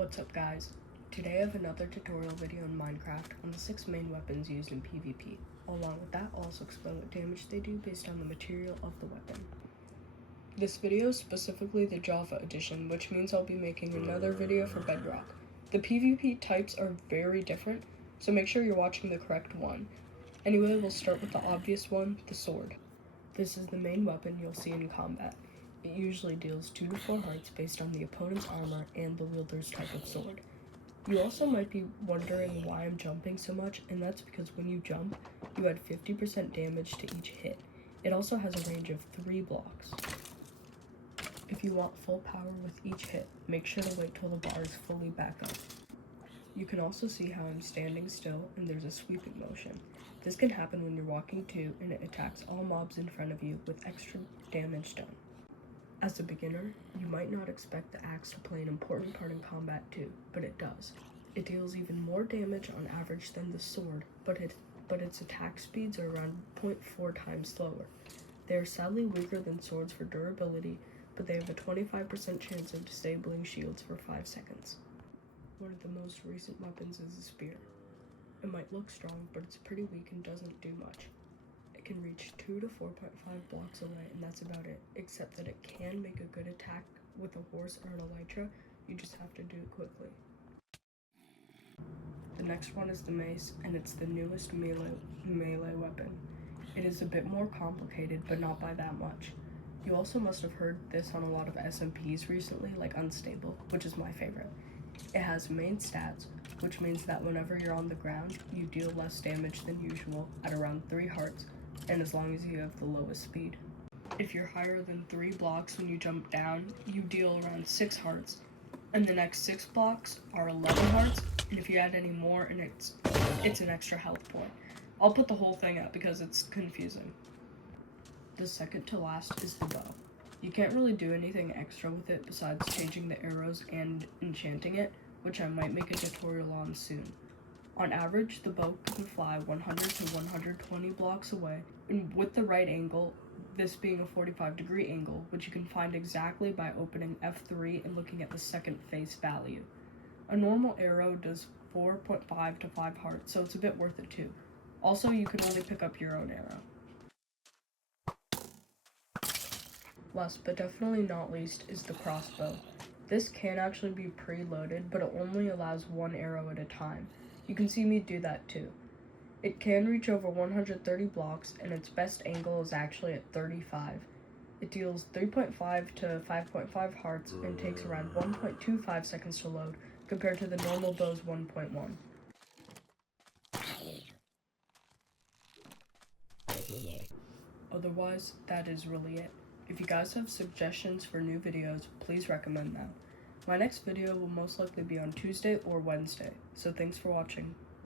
What's up guys? Today I have another tutorial video in Minecraft on the 6 main weapons used in PvP. Along with that, I'll also explain what damage they do based on the material of the weapon. This video is specifically the Java edition, which means I'll be making another video for Bedrock. The PvP types are very different, so make sure you're watching the correct one. Anyway, we'll start with the obvious one, the sword. This is the main weapon you'll see in combat. It usually deals 2 to 4 hearts based on the opponent's armor and the wielder's type of sword. You also might be wondering why I'm jumping so much, and that's because when you jump, you add 50% damage to each hit. It also has a range of 3 blocks. If you want full power with each hit, make sure to wait till the bar is fully back up. You can also see how I'm standing still and there's a sweeping motion. This can happen when you're walking too, and it attacks all mobs in front of you with extra damage done. As a beginner, you might not expect the axe to play an important part in combat too, but it does. It deals even more damage on average than the sword, but its attack speeds are around 0.4 times slower. They are sadly weaker than swords for durability, but they have a 25% chance of disabling shields for 5 seconds. One of the most recent weapons is a spear. It might look strong, but it's pretty weak and doesn't do much. It can reach 2 to 4.5 blocks away, and that's about it, except that it can make a good attack with a horse or an elytra. You just have to do it quickly. The next one is the mace, and it's the newest melee weapon. It is a bit more complicated, but not by that much. You also must have heard this on a lot of SMPs recently, like Unstable, which is my favorite. It has main stats, which means that whenever you're on the ground, you deal less damage than usual at around 3 hearts, and as long as you have the lowest speed. If you're higher than 3 blocks when you jump down, you deal around 6 hearts, and the next 6 blocks are 11 hearts, and if you add any more, and it's an extra health point. I'll put the whole thing up because it's confusing. The second to last is the bow. You can't really do anything extra with it besides changing the arrows and enchanting it, which I might make a tutorial on soon. On average, the bow can fly 100 to 120 blocks away, and with the right angle, this being a 45-degree angle, which you can find exactly by opening F3 and looking at the second face value. A normal arrow does 4.5 to 5 hearts, so it's a bit worth it too. Also, you can only pick up your own arrow. Last but definitely not least is the crossbow. This can actually be preloaded, but it only allows 1 arrow at a time. You can see me do that too. It can reach over 130 blocks, and its best angle is actually at 35. It deals 3.5 to 5.5 hearts and takes around 1.25 seconds to load, compared to the normal bow's 1.1. Otherwise, that is really it. If you guys have suggestions for new videos, please recommend them. My next video will most likely be on Tuesday or Wednesday, so thanks for watching.